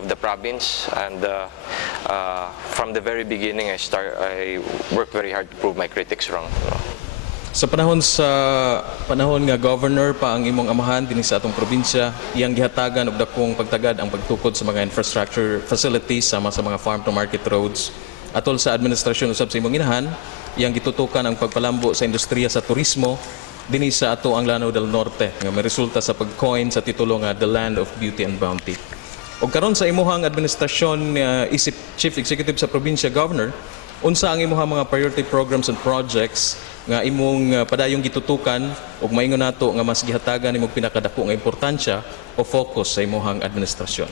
of the province, and from the very beginning I worked very hard to prove my critics wrong. Sa panahon nga governor pa ang imong amahan dinhi sa atong probinsya, iyang gihatagan og dakong pagtagad ang pagtukod sa mga infrastructure facilities sama sa mga farm to market roads. Atol sa administrasyon usab sa imong inahan, iyang gitutukan ang pagpalambo sa industriya sa turismo dinhi sa ato ang Lanao del Norte nga may resulta sa pag-coin sa titulo nga The Land of Beauty and Bounty. Og karon sa imuhang administrasyon isip Chief Executive sa probinsya governor, unsa ang imuhang mga priority programs and projects nga imong padayong gitutukan ug maingon nato nga mas gihatagan imong pinakadako nga importansya o focus sa imuhang administrasyon?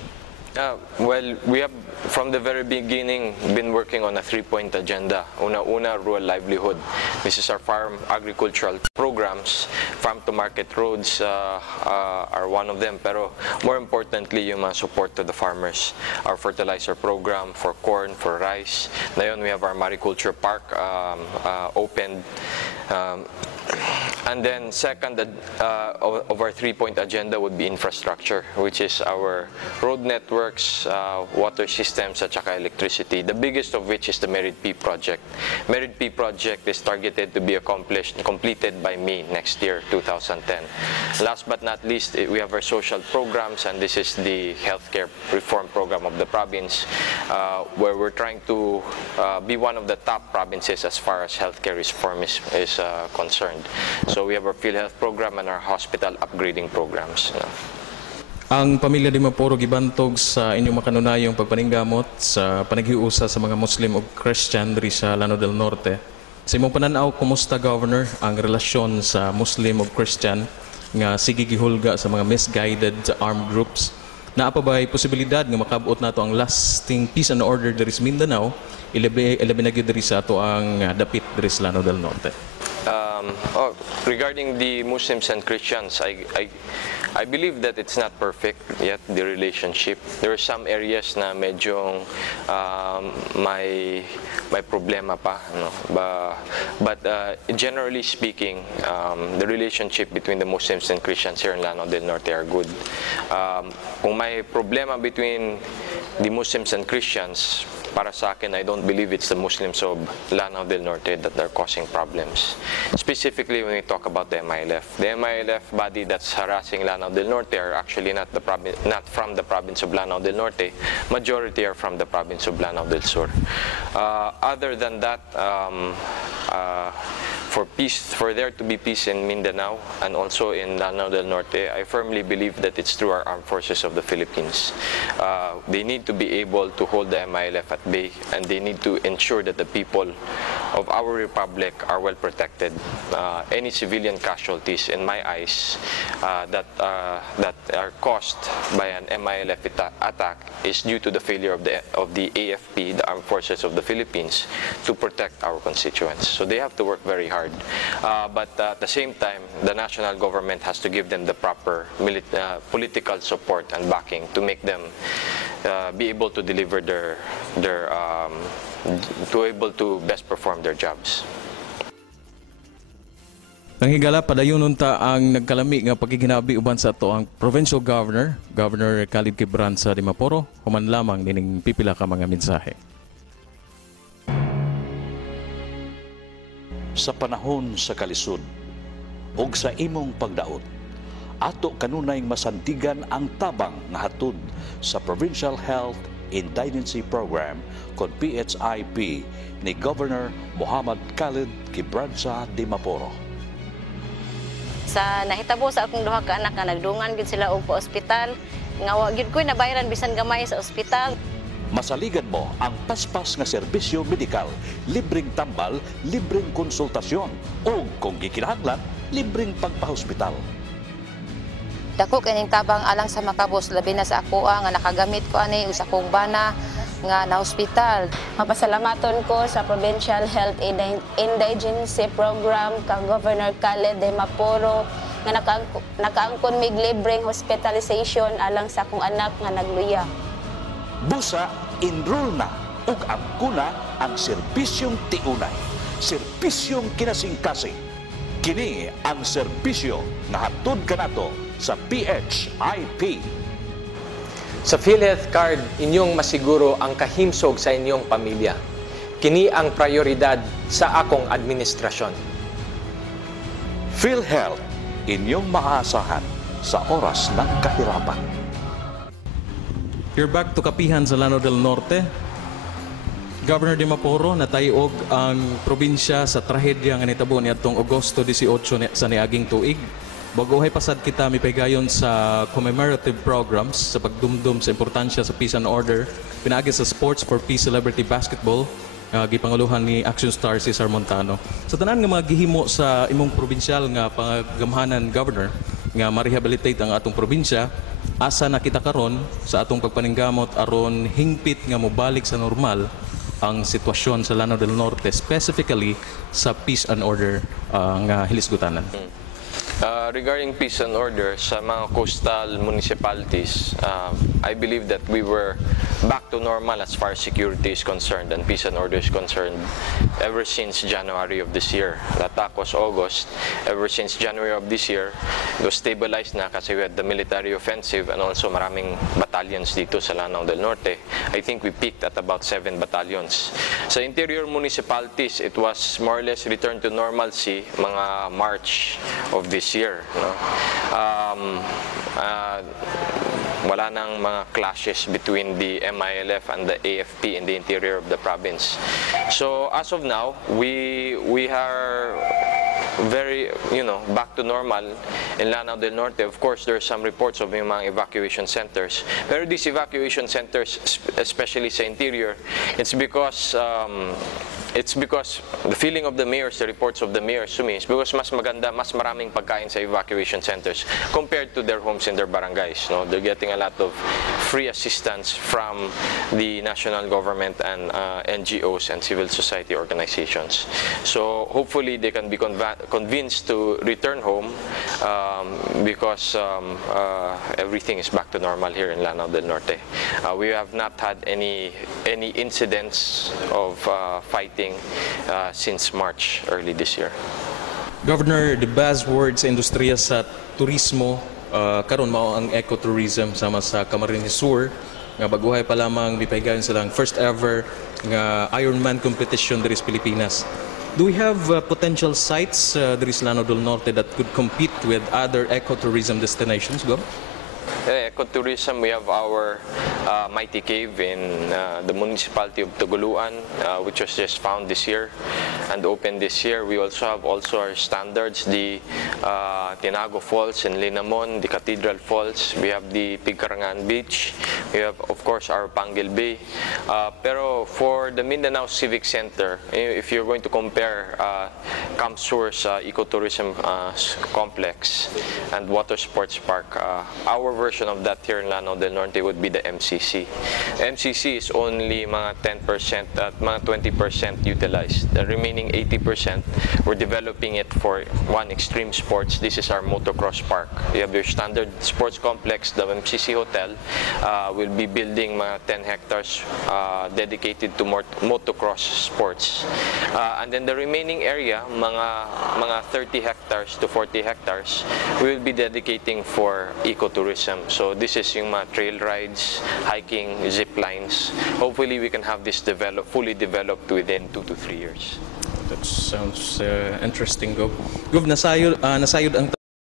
Well, we have from the very beginning been working on a 3-point agenda. Una, rural livelihood. This is our farm agricultural programs. Farm to market roads are one of them. Pero more importantly, yung support to the farmers. Our fertilizer program for corn, for rice. Ngayon, we have our mariculture park opened. And then second of our 3-point agenda would be infrastructure, which is our road networks, water systems at saka electricity. The biggest of which is the Merit P project. Merit P project is targeted to be completed by May next year, 2010. Last but not least, we have our social programs, and this is the healthcare reform program of the province, where we're trying to be one of the top provinces as far as healthcare reform is concerned. So we have our field health program and our hospital upgrading programs. Ang pamilya di Mapuro gibantog sa inyong makanunayong pagpaninggamot sa panaghiusa sa mga Muslim o Christian diri sa Lanao del Norte. Sa imong pananaw, kumusta Governor ang relasyon sa Muslim o Christian nga sige gihulga sa mga misguided armed groups? Naa pa ba'y posibilidad nga makabot nato ang lasting peace and order diri sa Mindanao, ilabi na gyud diri sa ato ang dapit diri sa Lanao del Norte? Regarding the Muslims and Christians, I believe that it's not perfect yet, the relationship. There are some areas na medyo may problema pa, no? But generally speaking, the relationship between the Muslims and Christians here in Lanao del Norte are good. Kung may problema between the Muslims and Christians, para sa akin, I don't believe it's the Muslims of Lanao del Norte that are causing problems. Specifically, when we talk about the MILF. The MILF body that's harassing Lanao del Norte are actually not from the province of Lanao del Norte. Majority are from the province of Lanao del Sur. Other than that, for there to be peace in Mindanao and also in Lanao del Norte, I firmly believe that it's through our armed forces of the Philippines. They need to be able to hold the MILF at bay, and they need to ensure that the people of our republic are well protected. Any civilian casualties, in my eyes, that are caused by an MILF attack is due to the failure of the AFP, the Armed Forces of the Philippines, to protect our constituents. So they have to work very hard. But at the same time, the national government has to give them the proper political support and backing to make them be able to deliver to best perform their jobs. Nanghigala padayunon ta ang nagkalami nga pagiginabi uban sa ato ang provincial governor, Governor Khalid Quebranza di Mapuro, human lamang nining pipila ka mga mensahe. Sa panahon sa kalisod ug sa imong pagdaot, ato kanunay masandigan ang tabang nga hatod sa Provincial Health Indigency Program kon PHIP ni Governor Muhammad Khalid Quebranza di Mapuro. Sa nahitabo sa akong duha ka anak nga nagdungan gid sila og pa-ospital, nga wa gid ko'y nabayaran bisan gamay sa ospital. Masaligan mo ang paspas nga serbisyo medikal, libreng tambal, libreng konsultasyon, o kung gikinahanglan, libreng pagpahospital. Dako kining tabang alang sa makabos, labi na sa ako nga nakagamit ko ani usa kong bana nga na hospital. Mapasalamaton ko sa Provincial Health Indigency Program kang Governor Khalid di Mapuro nga nakaangkon mig libreng hospitalization alang sa akong anak nga nagluya. Busa, enroll na ug angkuna ang serbisyong tiunay, serbisyong kinasingkasing. Kini ang serbisyo nga hatod kanato sa PHIP. Sa PhilHealth card, inyong masiguro ang kahimsog sa inyong pamilya. Kini ang prioridad sa akong administrasyon. PhilHealth, inyong maaasahan sa oras ng kahirapan. You're back to Kapihan sa Lanao del Norte. Governor de Maporo natayog ang probinsya sa trahedya nga nitabo niadtong Agosto 18 sa niaging tuig. Baguhay pasad kita mipigayon sa commemorative programs sa pagdumdum sa importansya sa peace and order pinaagi sa Sports for Peace Celebrity Basketball gipanguluhan ni Action Star Cesar Montano. Sa tanan nga mga gihimo sa imong probinsyal nga pangamhanan, Governor, nga ma-rehabilitate ang atong probinsya, asa na kita karon sa atong pagpaningkamot aron hingpit nga mobalik sa normal ang sitwasyon sa Lanao del Norte, specifically sa peace and order nga hilisgutanan. Regarding peace and order sa mga coastal municipalities, I believe that we were back to normal as far as security is concerned and peace and order is concerned ever since January of this year. Latak was August. Ever since January of this year, it was stabilized na kasi we had the military offensive and also maraming battalions dito sa Lanao del Norte. I think we peaked at about 7 battalions. Sa interior municipalities, it was more or less returned to normalcy mga March of this year. No? Wala nang mga clashes between the MILF and the AFP in the interior of the province. So as of now, we are very, back to normal in Lanao del Norte. Of course, there are some reports of yung mga evacuation centers. Pero these evacuation centers, especially sa interior, it's because the feeling of the mayors, the reports of the mayors to me, is because mas maganda, mas maraming pagkain sa evacuation centers compared to their homes in their barangays. No? They're getting a lot of free assistance from the national government and NGOs and civil society organizations. So hopefully they can be convinced to return home because everything is back to normal here in Lanao del Norte. We have not had any incidents of fighting since March early this year. Governor, the buzzword sa industriya sa turismo karon mao ang ecotourism sama sa Camarines Sur nga baguhay pa lamang mipahigayon silang first ever nga Ironman competition diri sa Pilipinas. Do we have potential sites diri sa Lanao del Norte that could compete with other ecotourism destinations, Gov? Ecotourism, we have our Mighty Cave in the municipality of Tuguluan, which was just found this year and opened this year. We also have our standards, the Tinago Falls in Linamon, the Cathedral Falls. We have the Pigkarangan Beach. We have, of course, our Panguil Bay. Pero for the Mindanao Civic Center, if you're going to compare Camp Sur's ecotourism complex and water sports park, our version of that here in Lanao del Norte would be the MCC. MCC is only mga 10% at mga 20% utilized. The remaining 80%, we're developing it for one extreme sports. This is our motocross park. You have your standard sports complex, the MCC Hotel. Will be building mga 10 hectares dedicated to motocross sports. And then the remaining area, mga 30 hectares to 40 hectares, we will be dedicating for ecotourism. So this is yung mga trail rides, hiking, zip lines. Hopefully we can have this fully developed within 2 to 3 years. That sounds interesting, Gov. Gov, nasayod ang